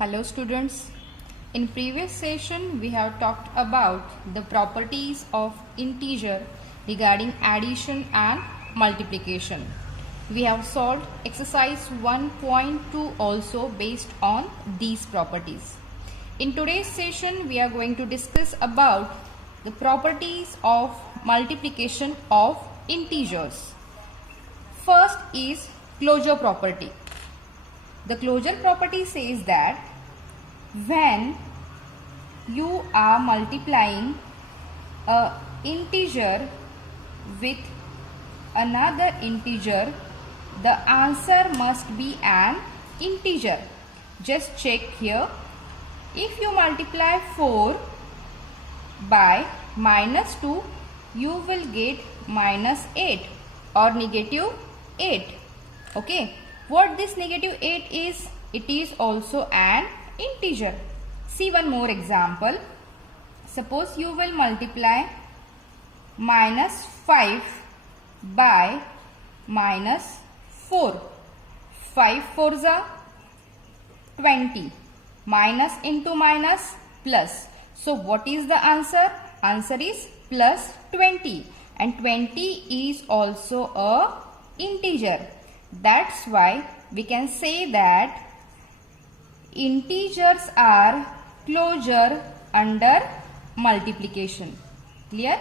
Hello students. In previous session we have talked about the properties of integer regarding addition and multiplication. We have solved exercise 1.2 also based on these properties. In today's session we are going to discuss about the properties of multiplication of integers. First is closure property. The closure property says that when you are multiplying a integer with another integer, the answer must be an integer. Just check here. If you multiply 4 by minus 2, you will get minus 8 or negative 8. Okay. What this negative 8 is? It is also an integer. See one more example. Suppose you will multiply minus 5 by minus 4. 5 fours are 20. Minus into minus plus. So what is the answer? Answer is plus 20. And 20 is also a integer. That's why we can say that integers are closure under multiplication. Clear?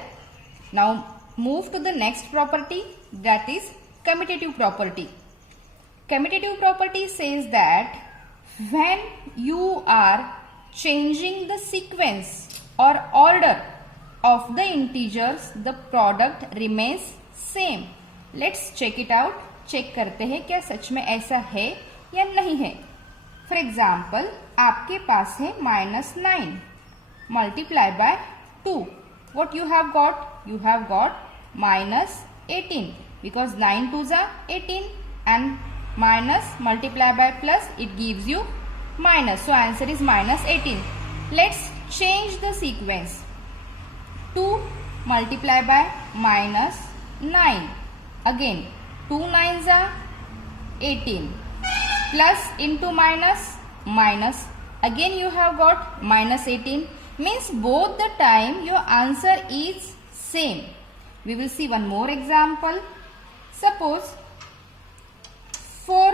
Now move to the next property, that is commutative property. Commutative property says that when you are changing the sequence or order of the integers, the product remains same. Let's check it out. Check करते हैं क्या सच में ऐसा है या नहीं है. For example आपके पास है -9 multiply by 2. What you have got? You have got -18 because 9 2s are 18 and minus multiply by plus it gives you minus. So answer is -18. Let's change the sequence. 2 multiply by -9. Again 2 9s are 18. Plus into minus, minus. Again you have got -18. Means both the time your answer is same. We will see one more example. Suppose 4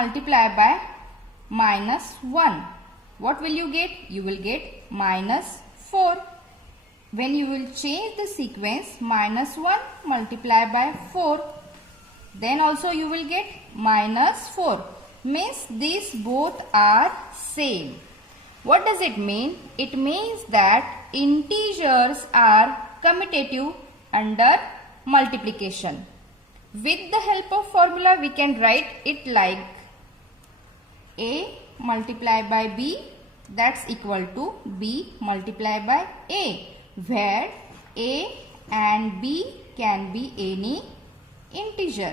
multiply by -1. What will you get? You will get -4. When you will change the sequence, -1 multiply by 4. Then also you will get -4. Means these both are same. What does it mean? It means that integers are commutative under multiplication. With the help of formula we can write it like A multiplied by B, that's equal to B multiplied by A, where A and B can be any integer.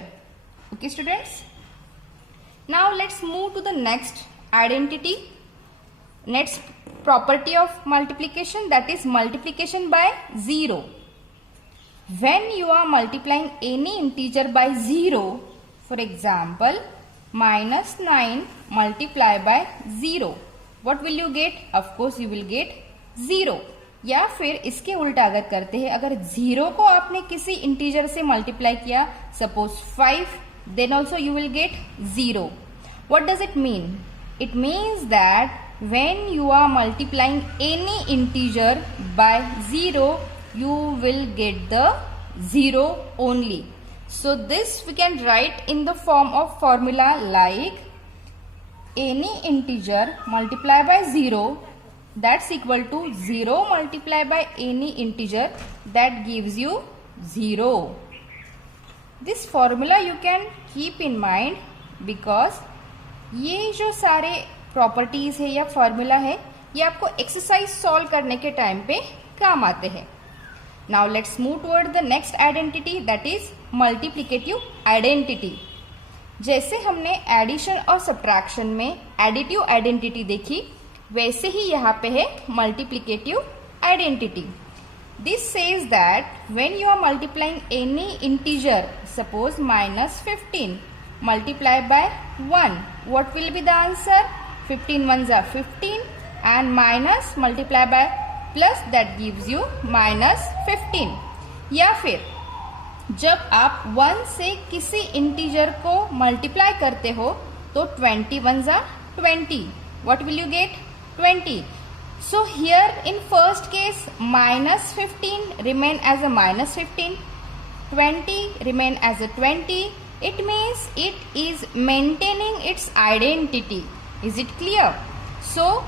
Okay students, now let's move to the next identity, next property of multiplication, that is multiplication by 0. When you are multiplying any integer by 0, for example -9 multiplied by 0, what will you get? Of course you will get 0. या फिर इसके उल्टा अगर करते हैं, अगर 0 को आपने किसी इंटीजर से मल्टीप्लाई किया, suppose 5, then also you will get 0. What does it mean? It means that when you are multiplying any integer by 0, you will get the 0 only. So this we can write in the form of formula like any integer multiplied by 0, that's equal to 0 multiplied by any integer, that gives you 0. This formula you can keep in mind because ये जो सारे properties है या formula है, ये आपको exercise solve करने के time पे काम आते हैं. Now let's move toward the next identity, that is multiplicative identity. जैसे हमने addition और subtraction में additive identity देखी, वैसे ही यहाँ पे है multiplicative identity. This says that when you are multiplying any integer, suppose -15 multiplied by 1, what will be the answer? 15 ones are 15 and minus multiply by plus that gives you minus 15. या फिर जब आप 1 से किसी इंटीजर को multiply करते हो तो 20 ones are 20. What will you get? 20. So here in first case minus 15 remain as a minus 15, 20 remain as a 20. It means it is maintaining its identity. Is it clear? So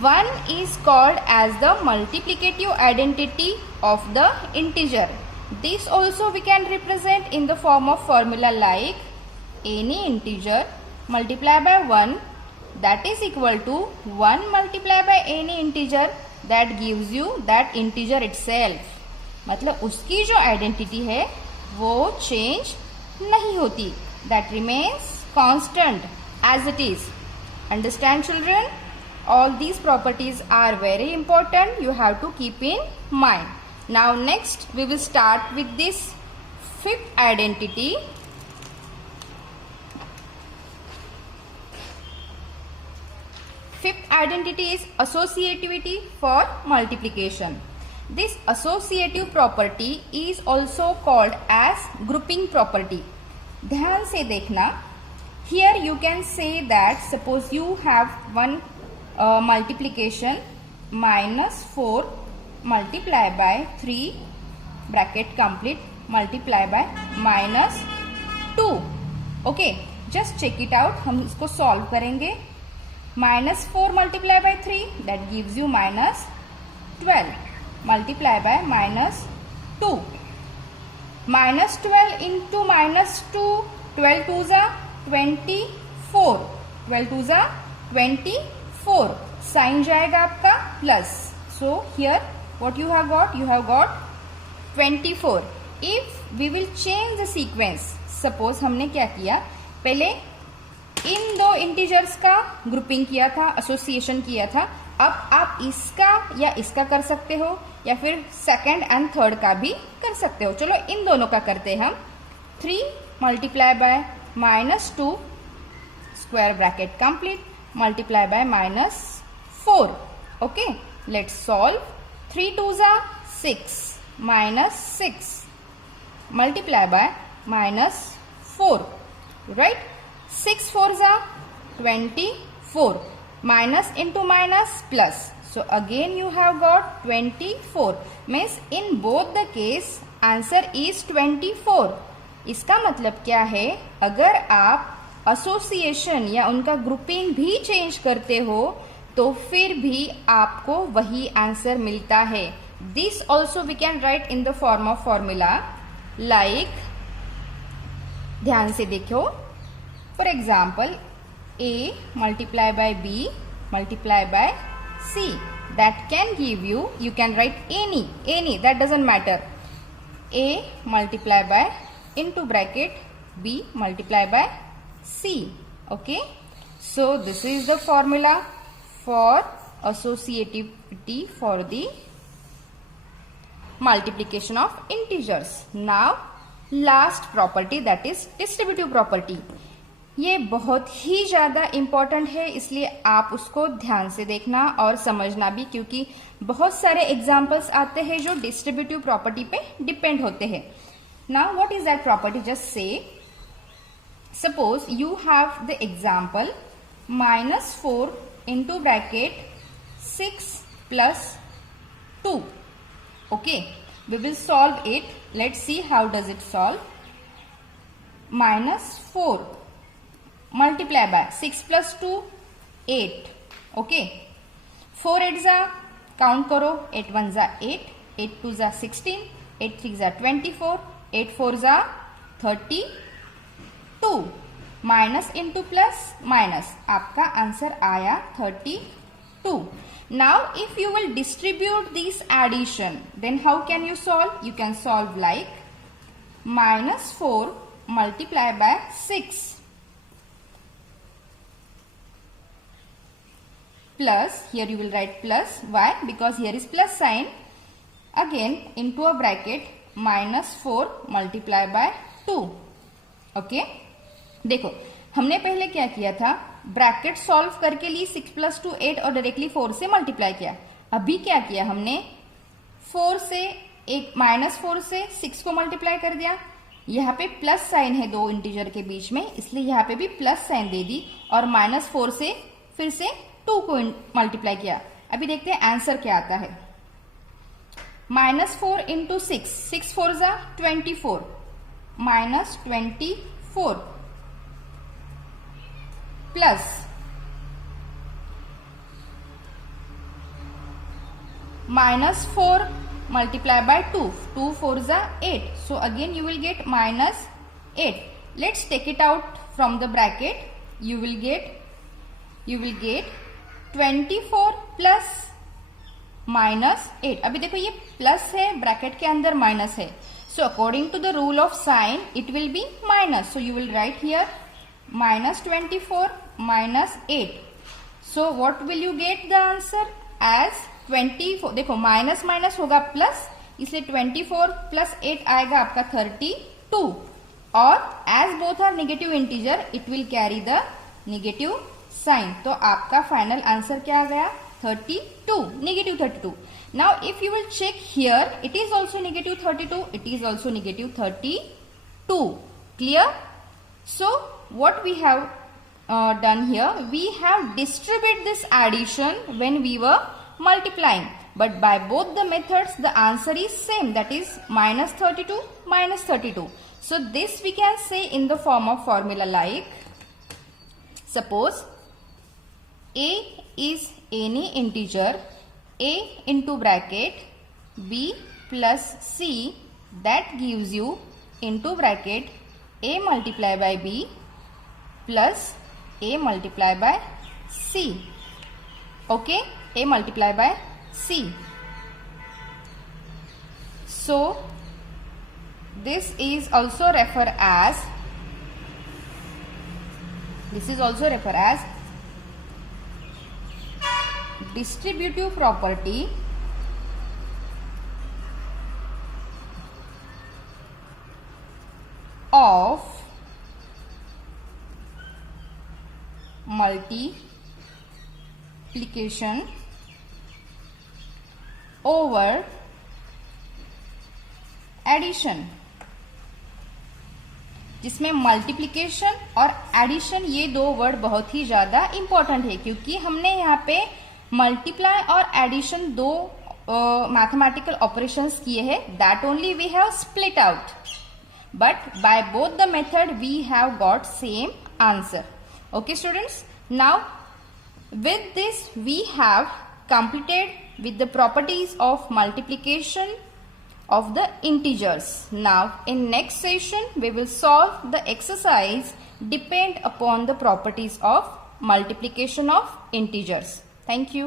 1 is called as the multiplicative identity of the integer. This also we can represent in the form of formula like any integer multiplied by 1 that is equal to 1 multiplied by any integer that gives you that integer itself. मतलब उसकी जो identity है वो change नहीं होती, that remains constant as it is. Understand children? All these properties are very important. You have to keep in mind. Now next we will start with this fifth identity. Fifth identity is associativity for multiplication. This associative property is also called as grouping property. ध्यान से देखना. Here you can say that suppose you have one multiplication -4 multiplied by 3 bracket complete multiply by -2. Okay, just check it out. हम इसको solve करेंगे. -4 multiplied by 3 that gives you -12 multiply by -2. -12 into -2, 12 twos are 24, 12 twos are 24. Sign जाएगा आपका plus. So here what you have got? You have got 24. If we will change the sequence, suppose हमने क्या किया, पहले इन दो integers का grouping किया था, एसोसिएशन किया था. अब आप इसका या इसका कर सकते हो या फिर सेकंड एंड थर्ड का भी कर सकते हो. चलो इन दोनों का करते हैं हम. 3 multiply by -2 square bracket complete multiply by -4. Okay, let's solve. 3 2s are 6 -6 multiply by -4. Right. 6 4s are 24. Minus into minus plus. So again you have got 24. Means in both the case answer is 24. इसका मतलब क्या है, अगर आप association या उनका grouping भी change करते हो तो फिर भी आपको वही आंसर मिलता है. This also we can write in the form of formula like, ध्यान से देखो. For example A multiply by B multiply by C, that can give you can write any that doesn't matter. A multiply by into bracket B multiply by C. Okay, so this is the formula for associativity for the multiplication of integers. Now last property, that is distributive property. ये बहुत ही ज़्यादा important है, इसलिए आप उसको ध्यान से देखना और समझना भी, क्योंकि बहुत सारे एग्जाम्पल्स आते हैं जो डिस्ट्रीब्यूटिव प्रॉपर्टी पे डिपेंड होते हैं. Now what is that property? Just से suppose you have the example -4 into bracket 6 + 2. Okay, we will solve it. Let's see how does it solve. -4 multiply by 6 plus 2 8. Okay, 4 8s are, count करो, 8 1s are 8, 8 2s are 16, 8 3s are 24, 8 4s are 32. Minus into plus minus, आपका answer आया 32. Now if you will distribute this addition, then how can you solve? You can solve like -4 multiply by 6 plus, here you will write plus. Why? Because here is plus sign. Again into a bracket -4 multiply by 2. Okay, देखो हमने पहले क्या किया था, bracket solve करके ली 6 + 2 8 और directly 4 से multiply किया। अभी क्या किया हमने, 4 से एक -4 से 6 को मल्टीप्लाई कर दिया। यहाँ पे प्लस साइन है दो इंटीजर के बीच में, इसलिए यहाँ पे भी प्लस साइन दे दी और -4 से फिर से 2 को मल्टीप्लाई किया। अभी देखते हैं आंसर क्या आता है। -4 × 6, 6 4 = 24, -24 plus -4 multiply by 2, 2 4 = 8, so again you will get -8. Let's take it out from the bracket. You will get 24 plus -8. अभी देखो ये प्लस है, ब्रैकेट के अंदर माइनस है, so according to the rule of sign it will be minus, so you will write here -24 -8. So what will you get the answer as 24. देखो minus minus होगा plus, इसलिए 24 + 8 आएगा आपका 32, और as both are negative integer it will carry the negative sign. तो आपका final answer क्या आ गया, 32, -32. Now if you will check here, it is also -32, it is also -32. Clear? So what we have done here, we have distributed this addition when we were multiplying, but by both the methods the answer is same, that is -32 -32. So this we can say in the form of formula like, suppose a is any integer a into bracket b plus c, that gives you into bracket a multiply by b plus a multiply by c. Okay, a multiply by c. So this is also refer as distributive property of multiplication over addition, जिसमें multiplication और addition ये दो word बहुत ही ज्यादा important है, क्योंकि हमने यहाँ पे मल्टीप्लाई और एडिशन दो मैथमेटिकल ऑपरेशंस किए हैं, that only we have split out, but by both the method we have got same answer. Okay students, now with this we have completed with the properties of multiplication of the integers. Now in next session we will solve the exercise depend upon the properties of multiplication of integers. Thank you.